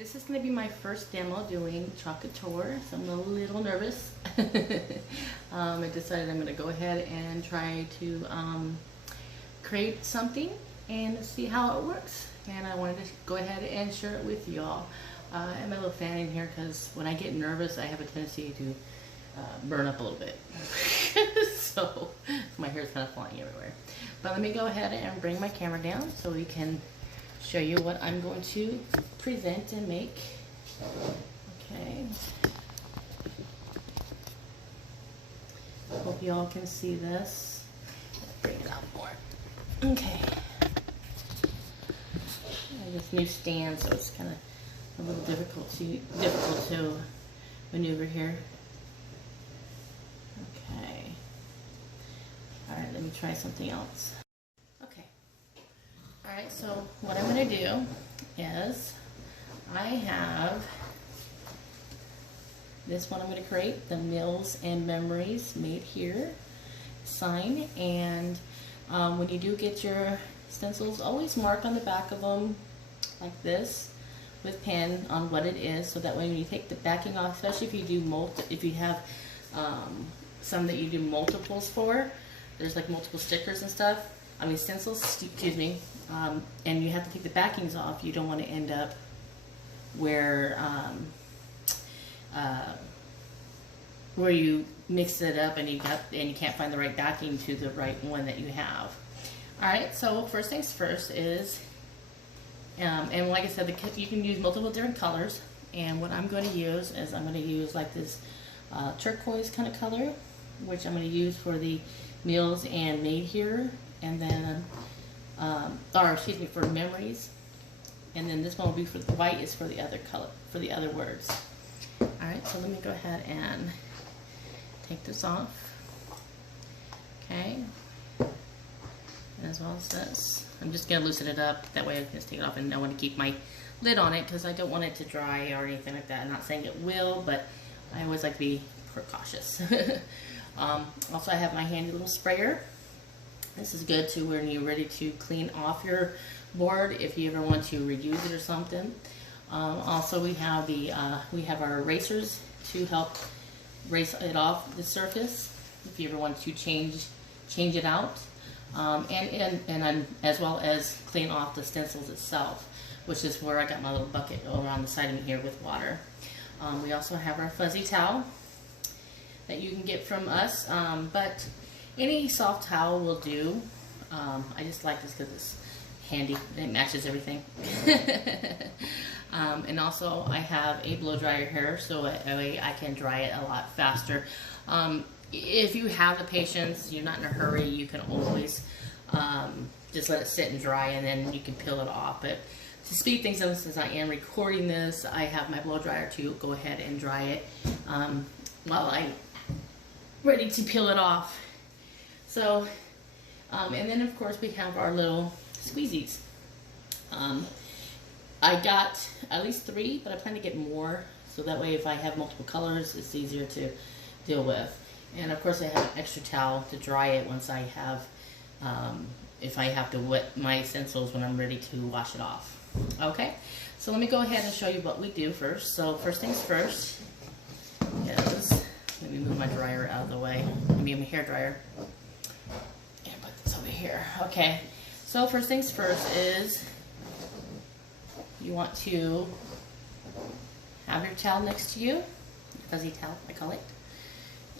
This is going to be my first demo doing Couture, so I'm a little nervous. I decided I'm going to go ahead and try to create something and see how it works. And I wanted to go ahead and share it with y'all. I'm a little fan in here because when I get nervous, I have a tendency to burn up a little bit. So my hair is kind of flying everywhere. But let me go ahead and bring my camera down so we can show you what I'm going to present and make. Okay. Hope y'all can see this. Bring it out more. Okay. This new stand, so it's kind of a little difficult to maneuver here. Okay. All right, let me try something else. Okay. All right, so what I'm going to do is I have this one I'm going to create, the Meals and Memories Made Here sign. And when you do get your stencils, always mark on the back of them like this with pen on what it is, so that way when you take the backing off, especially if you do if you have some that you do multiples for, there's like multiple stickers and stuff, I mean stencils, excuse me, and you have to take the backings off. You don't want to end up where you mix it up and you can't find the right backing to the right one that you have. All right, so first things first is, and like I said, you can use multiple different colors. And what I'm going to use is I'm going to use like this turquoise kind of color, which I'm going to use for the Meals and Made Here, and then, or excuse me, for Memories. And then this one will be for the white is for the other color, for the other words. All right, so let me go ahead and take this off. Okay. As well as this. I'm just going to loosen it up. That way I can just take it off, and I want to keep my lid on it because I don't want it to dry or anything like that. I'm not saying it will, but I always like to be precautious. Also, I have my handy little sprayer. This is good too when you're ready to clean off your board if you ever want to reuse it or something. Also, we have our erasers to help erase it off the surface if you ever want to change it out. And as well as clean off the stencils itself, which is where I got my little bucket around the side of me here with water. We also have our fuzzy towel that you can get from us, but any soft towel will do. I just like this because it's handy and it matches everything. And also I have a blow dryer here, so that way I can dry it a lot faster. If you have the patience, you're not in a hurry, you can always just let it sit and dry, and then you can peel it off. But to speed things up, since I am recording this, I have my blow dryer to go ahead and dry it while I'm ready to peel it off. So, and then of course we have our little squeezies. I got at least 3, but I plan to get more, so that way if I have multiple colors, it's easier to deal with. And of course I have an extra towel to dry it once I have, if I have to wet my stencils when I'm ready to wash it off. Okay, so let me go ahead and show you what we do first. So first things first is, let me move my dryer out of the way, I mean my hair dryer, and put this over here. Okay, so first things first is you want to have your towel next to you, fuzzy towel I call it.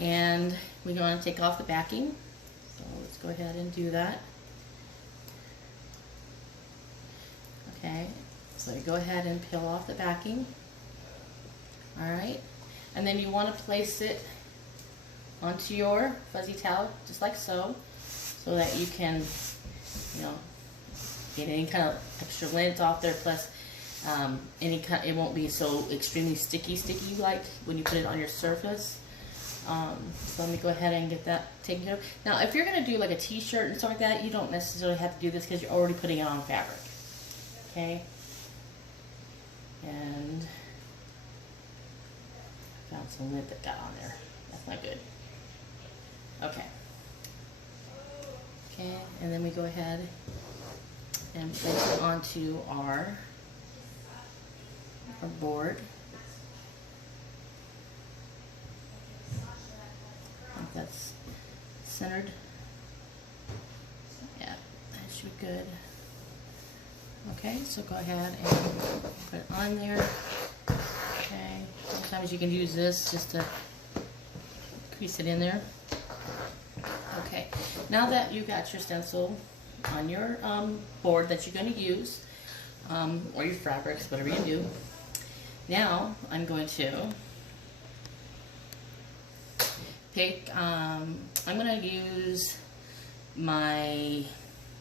And we're going to take off the backing. So let's go ahead and do that. Okay, so you go ahead and peel off the backing. Alright, and then you want to place it onto your fuzzy towel, just like so that you can, you know, get any kind of extra lint off there, plus it won't be so extremely sticky like when you put it on your surface. So let me go ahead and get that taken care of. Now, if you're going to do like a t-shirt and stuff like that, you don't necessarily have to do this because you're already putting it on fabric. Okay? And found some lint that got on there. That's not good. Okay. Okay, and then we go ahead and place it onto our our board. I think that's centered. Yeah, that should be good. Okay, so go ahead and put it on there. Okay, sometimes you can use this just to crease it in there. Okay, now that you got your stencil on your board that you're going to use, or your fabrics, whatever you do, now I'm going to pick, I'm going to use my,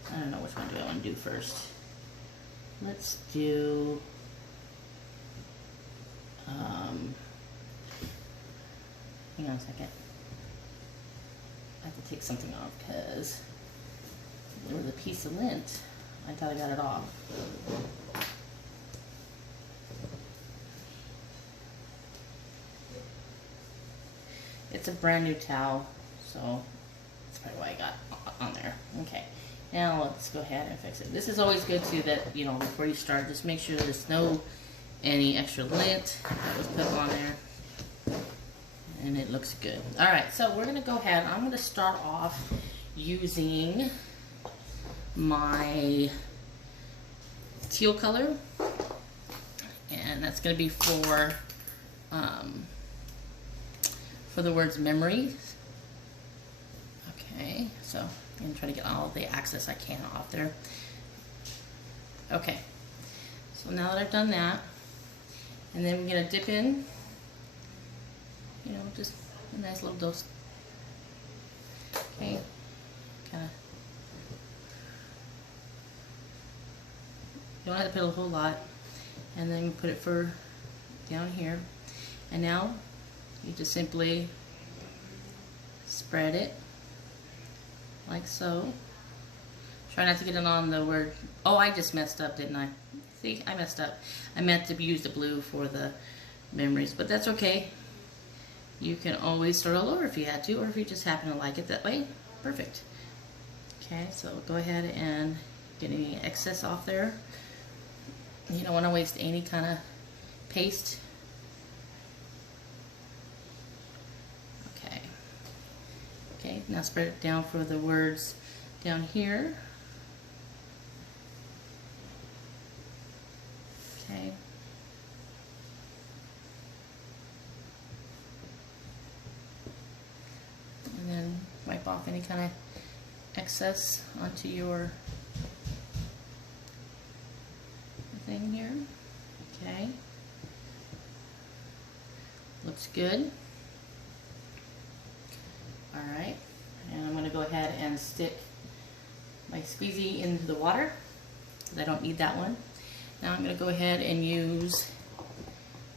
I don't know which one do I want to do first. Let's do, hang on a second. I have to take something off because there was a piece of lint. I thought I got it off. It's a brand new towel, so that's probably why I got on there. Okay, now let's go ahead and fix it. This is always good too, that, you know, before you start, just make sure there's no any extra lint that was put on there, and it looks good. All right, so we're gonna go ahead. I'm gonna start off using my teal color, and that's gonna be for the words memories. Okay, so I'm gonna try to get all the access I can off there. Okay, so now that I've done that, and then we're gonna dip in, you know, just a nice little dose. Okay, kind of. You don't have to put a whole lot, and then you put it for down here, and now you just simply spread it like so. Try not to get it on the word. Oh, I just messed up, didn't I? See, I messed up. I meant to use the blue for the memories, but that's okay. You can always start all over if you had to, or if you just happen to like it that way. Perfect. Okay, so go ahead and get any excess off there. You don't want to waste any kind of paste. Okay. Okay, now spread it down for the words down here. Okay. And then wipe off any kind of excess onto your thing here. Okay. Looks good. Alright. And I'm going to go ahead and stick my squeezy into the water, because I don't need that one. Now I'm going to go ahead and use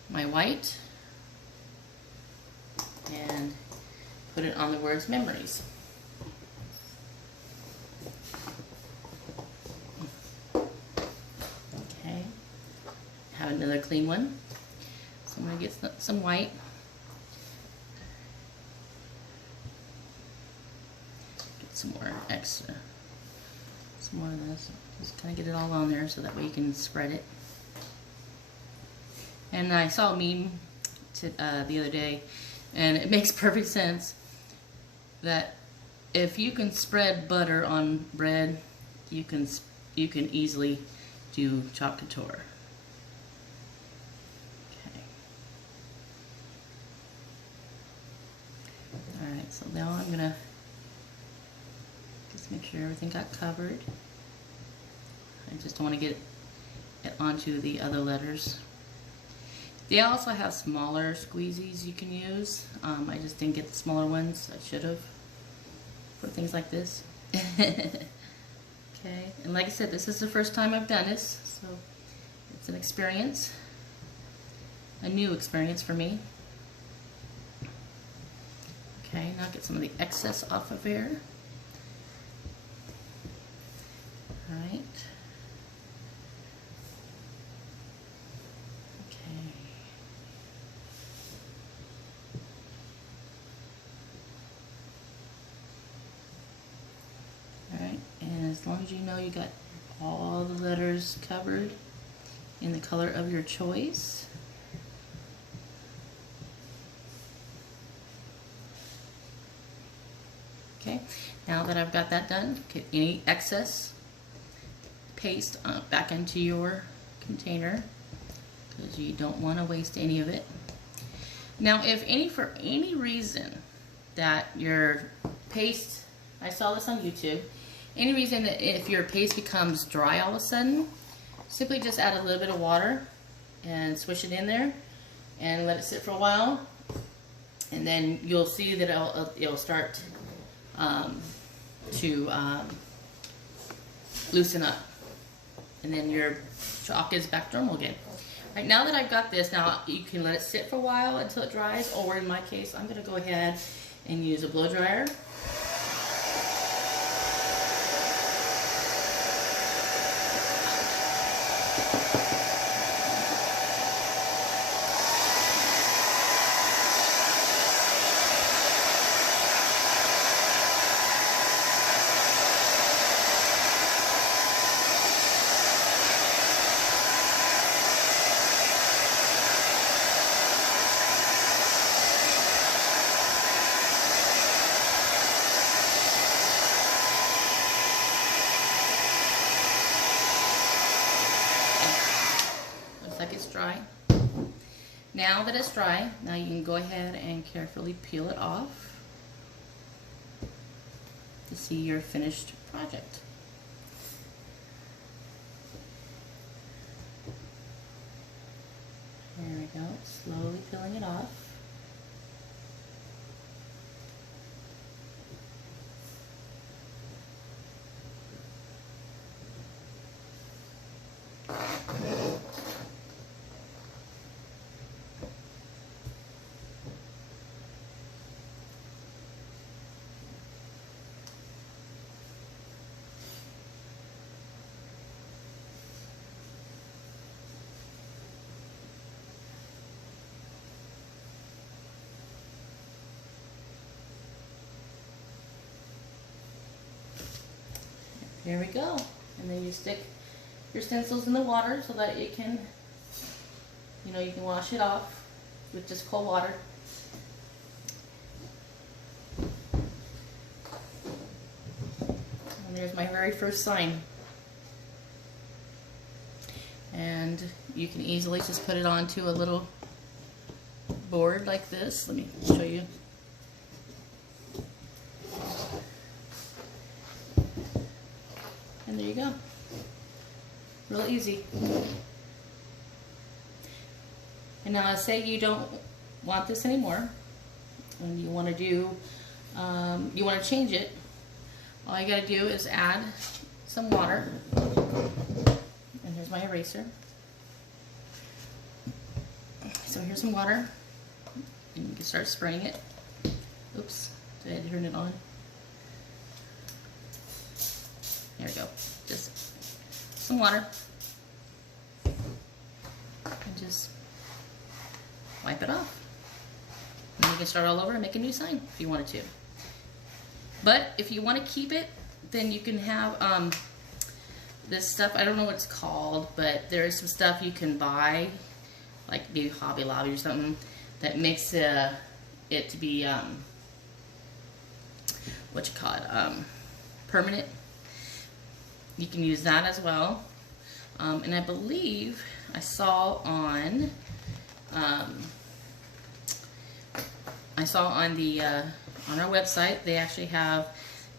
my white and put it on the words memories. Okay, have another clean one. So I'm going to get some white. Get some more extra. Some more of this. Just kind of get it all on there so that way you can spread it. And I saw a meme the other day, and it makes perfect sense that if you can spread butter on bread, you can easily do chopped couture. Okay. All right, so now I'm gonna just make sure everything got covered. I just don't want to get it onto the other letters. They also have smaller squeezies you can use. I just didn't get the smaller ones. I should have for things like this. Okay, and like I said, this is the first time I've done this, so it's an experience, a new experience for me. Okay, now get some of the excess off of here. All right. As long as you know you got all the letters covered, in the color of your choice. Okay, now that I've got that done, get any excess paste back into your container because you don't want to waste any of it. Now, if for any reason that your paste, I saw this on YouTube, any reason that if your paste becomes dry all of a sudden, simply just add a little bit of water and swish it in there and let it sit for a while, and then you'll see that it'll start to loosen up, and then your chalk is back normal again. Right, now that I've got this, now you can let it sit for a while until it dries, or in my case, I'm going to go ahead and use a blow dryer. Like it's dry. Now that it's dry, now you can go ahead and carefully peel it off to see your finished project. There we go, slowly peeling it off. There we go. And then you stick your stencils in the water so that it can, you can wash it off with just cold water. And there's my very first sign. And you can easily just put it onto a little board like this. Let me show you. And there you go. Real easy. And now let's say you don't want this anymore and you want to do, you want to change it. All you got to do is add some water. And here's my eraser. So here's some water. And you can start spraying it. Oops, did I turn it on? There we go. Just some water. And just wipe it off. And you can start all over and make a new sign if you wanted to. But if you want to keep it, then you can have this stuff. I don't know what it's called, but there is some stuff you can buy, like maybe Hobby Lobby or something, that makes it to be permanent. You can use that as well. And I believe I saw on the on our website they actually have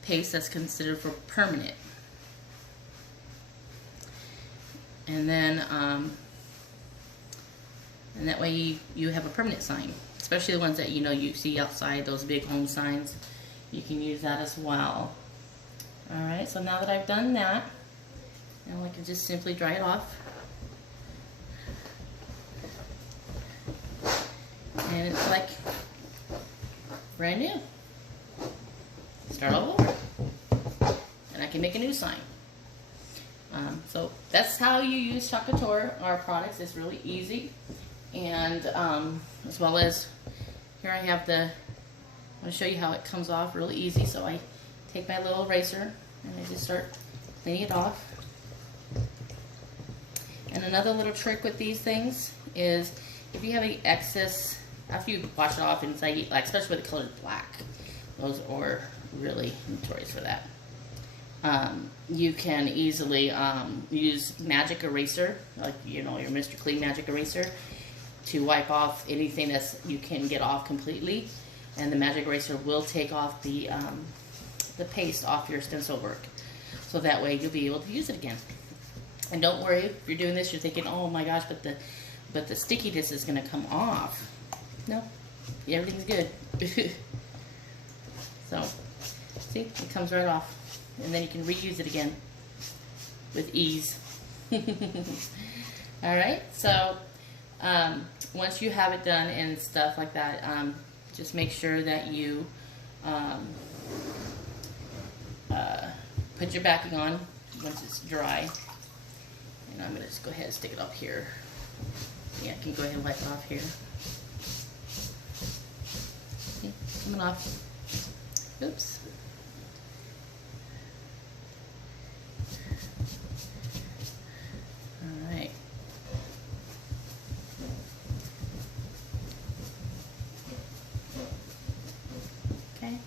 paste that's considered for permanent. And then and that way you have a permanent sign, especially the ones that you see outside, those big home signs. You can use that as well. Alright, so now that I've done that, now I can just simply dry it off. And it's like brand new. Start all over. And I can make a new sign. So that's how you use Couture, our products. It's really easy. And as well as here I have I'm going to show you how it comes off really easy. So I take my little eraser and I just start cleaning it off. And And another little trick with these things is if you have any excess, after you wash it off inside, like especially with the color black, those are really notorious for that. You can easily use magic eraser, like your Mr. Clean magic eraser, to wipe off anything that you can get off completely, and the magic eraser will take off the paste off your stencil work, so that way you'll be able to use it again. And don't worry, if you're doing this, you're thinking, oh my gosh, but the stickiness is going to come off. No, everything's good. So, see, it comes right off. And then you can reuse it again with ease. Alright, so once you have it done and stuff like that, just make sure that you put your backing on once it's dry. And I'm going to just go ahead and stick it up here. Yeah, I can go ahead and wipe it off here. See, coming off. Oops. Alright. Okay.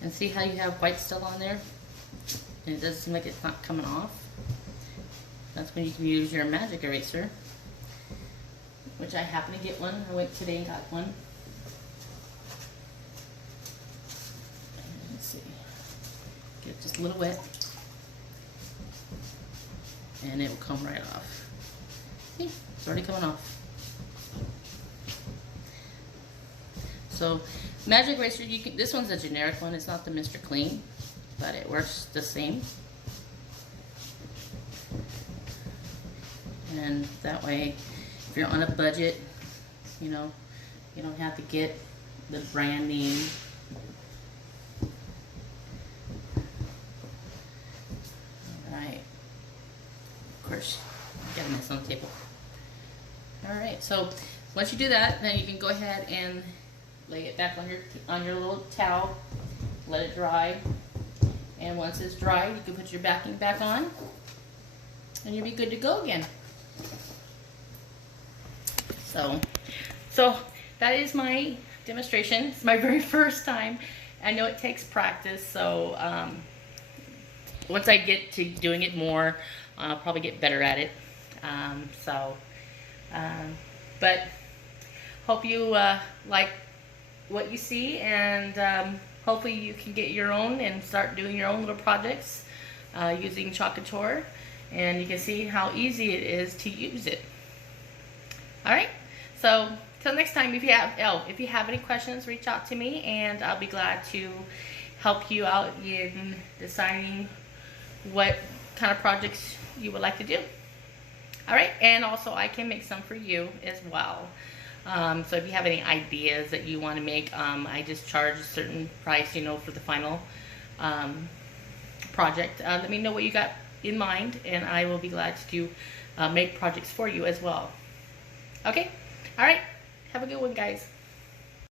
And see how you have white still on there? And it doesn't seem like it's not coming off. That's when you can use your magic eraser, which I happen to get one. I went today and got one. Let's see. Get it just a little wet. And it will come right off. See, it's already coming off. So, magic eraser, this one's a generic one. It's not the Mr. Clean, but it works the same. And that way, if you're on a budget, you don't have to get the brand name. Alright. Of course, you got a mess on the table. Alright, so once you do that, then you can go ahead and lay it back on your little towel, let it dry, and once it's dry, you can put your backing back on, and you'll be good to go again. So that is my demonstration. It's my very first time. I know it takes practice, so once I get to doing it more, I'll probably get better at it. But hope you like what you see, and hopefully you can get your own and start doing your own little projects using Couture, and you can see how easy it is to use it. Alright, so till next time, if you have any questions, reach out to me and I'll be glad to help you out in deciding what kind of projects you would like to do. Alright, and also I can make some for you as well. So if you have any ideas that you want to make, I just charge a certain price, for the final project. Let me know what you got in mind, and I will be glad to make projects for you as well. Okay? Alright, have a good one, guys.